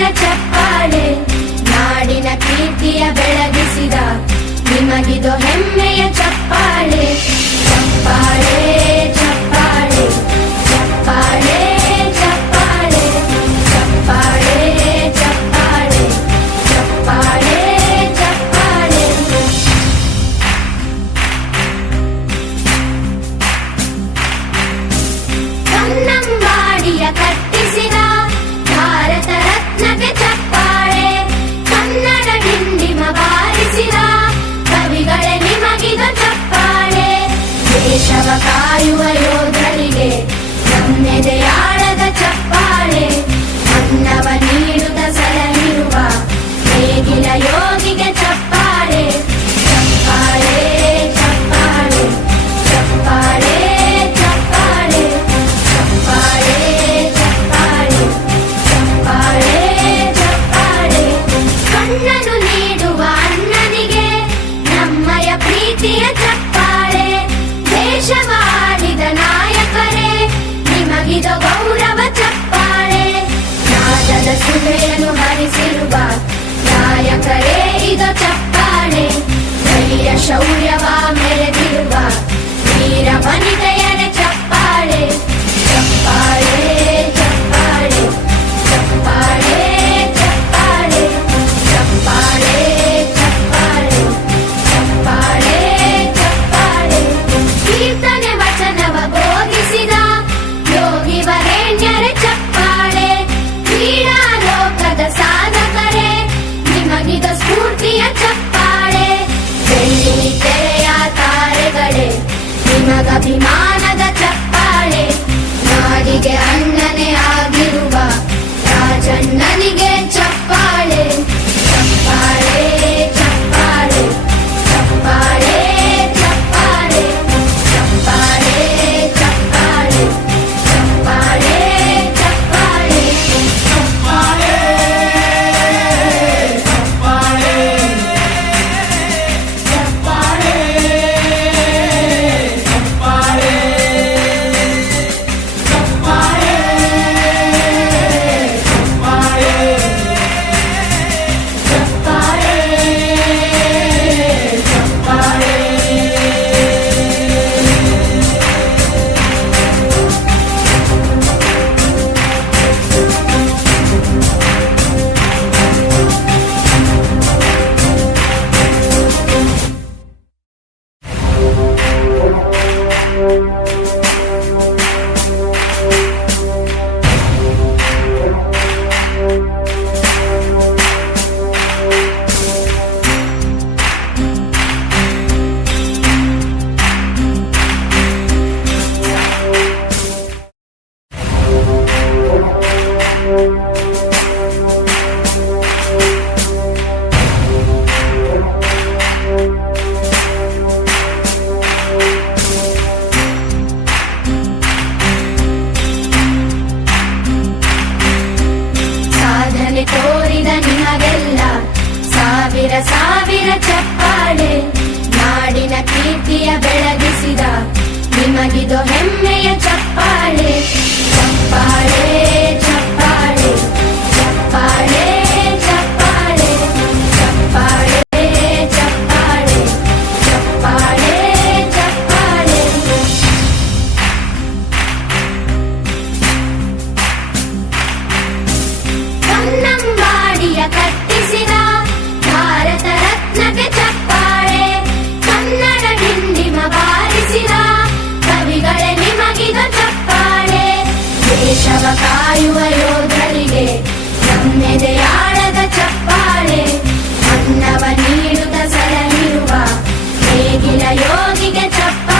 ಸಾವಿರ ಚಪ್ಪಾಳೆ, ನಾಡಿನ ಕೀರ್ತಿಯ ಬೆಳಗಿಸಿದ ನಿಮಗಿದು ಹೆಮ್ಮೆಯ ಚಪ್ಪಾಳೆ. ಚಪ್ಪಾಳೆ ಚಪ್ಪಾಳೆ ಚಪ್ಪಾಳೆ ಚಪ್ಪಾಳೆ ಚಪ್ಪಾಳೆ ಚಪ್ಪಾಳೆ ಚಪ್ಪಾಳೆ ಚಪ್ಪಾಳೆ. ಕನ್ನಂಬಾಡಿಯ ಕಟ್ಟಿಸಿದ ಭಾರತ ರತ್ನಕ್ಕೆ ಚಪ್ಪಾಳೆ, ಕನ್ನಡ ಡಿಂಡಿಮ ಬಾರಿಸಿದ ಕವಿಗಳೇ ನಿಮಗಿದ ಚಪ್ಪಾಳೆ. ದೇಶವ ಕಾಯುವ ಯೋಧರಿಗೆ ನಮ್ಮೆದೆಯಾಳದ ಚಪ್ಪಾಳೆ, ಅನ್ನವ ನೀಡುತ್ತ ಸಲಹಿರುವ ನೇಗಿಲ ಯೋಗಿಗೆ ಚಪ್ಪಾಳೆ. ಚಪ್ಪಾಳೆ ಚಪ್ಪಾಳೆ ಚಪ್ಪಾಳೆ ಚಪ್ಪಾಳೆ ಚಪ್ಪಾಳೆ ಚಪ್ಪಾಳೆ ಚಪ್ಪಾಳೆ ಚಪ್ಪಾಳೆ. ಕಣ್ಣನು ನೀಡುವ ಅಣ್ಣನಿಗೆ ನಮ್ಮಯ ಪ್ರೀತಿಯ ಚಪ್ಪಾಳೆ, ದೇಶವಾಡಿದ ನಾಯಕರೇ ನಿಮಗಿದು ಗೌರವ ಚಪ್ಪಾಳೆ. ನಾದದ ಸುಧೆಯನ್ನು ಹರಿಸಿರುವ ನಾಯಕರೇ ಇದು ಚಪ್ಪಾಳೆ, ಧೈರ್ಯ ಶೌರ್ಯವ ಮೆರೆದಿರುವ ವೀರ ವನಿತೆಯರ ಚಪ್ಪಾಳೆ. ಚಪ್ಪಾಳೆ ಚಪ್ಪಾಳೆ ಚಪ್ಪಾಳೆ ಚಪ್ಪಾಳೆ ಚಪ್ಪಾಳೆ ಚಪ್ಪಾಳೆ ಚಪ್ಪಾಳೆ ಚಪ್ಪಾಳೆ. ಕೀರ್ತನೆ ವಚನವ ಬೋಧಿಸಿದ ಯೋಗಿ ವರೇಣ್ಯರ ಚಪ್ಪಾಳೆ, ಕ್ರೀಡಾ ಲೋಕದ ಸಾಧಕರೇ ನಿಮಗಿದು ಸ್ಫೂರ್ತಿಯ ಚಪ್ಪಾಳೆ. ಬೆಳ್ಳಿ ತೆರೆಯ ತಾರೆಗಳೇ ನಿಮಗಭಿಮಾನದ ಚಪ್ಪಾಳೆ, ನಾಡಿಗೆ ಅಣ್ಣನೇ ಆಗಿರುವ ರಾಜಣ್ಣನಿಗೆ ಚಪ್ಪಾಳೆ. ಚಪ್ಪಾಳೆ ಚಪ್ಪಾಳೆ ಚಪ್ಪಾಳೆ ಚಪ್ಪಾಳೆ ಚಪ್ಪಾಳೆ ಚಪ್ಪಾಳೆ ಚಪ್ಪಾಳೆ ಚಪ್ಪಾಳೆ ಚಪ್ಪಾಳೆ ಸಾಧನೆ ತೋರಿದ ನಿಮಗೆಲ್ಲ ಸಾವಿರ ಸಾವಿರ ಚಪ್ಪಾಳೆ, ನಾಡಿನ ಕೀರ್ತಿಯ ಬೆಳಗಿಸಿದ ನಿಮಗಿದು ಹೆಮ್ಮೆಯ ಚಪ್ಪಾಳೆ. ಚಪ್ಪಾಳೆ ಚಪ್ಪಾಳೆ ಚಪ್ಪಾಳೆ ಚಪ್ಪಾಳೆ ಚಪ್ಪಾಳೆ ಚಪ್ಪಾಳೆ ಚಪ್ಪಾಳೆ ಚಪ್ಪಾಳೆ. ಕನ್ನಂಬಾಡಿಯ ಕಟ್ಟಿಸಿದ ಭಾರತ ರತ್ನಕ್ಕೆ ಚಪ್ಪಾಳೆ, ಕನ್ನಡ ಡಿಂಡಿಮ ಬಾರಿಸಿದ ಕವಿಗಳೇ ನಿಮಗಿದು ಚಪ್ಪಾಳೆ. ದೇಶವ ಕಾಯುವ ಯೋಧರಿಗೆ ನಮ್ಮೆದೆಯಾಳ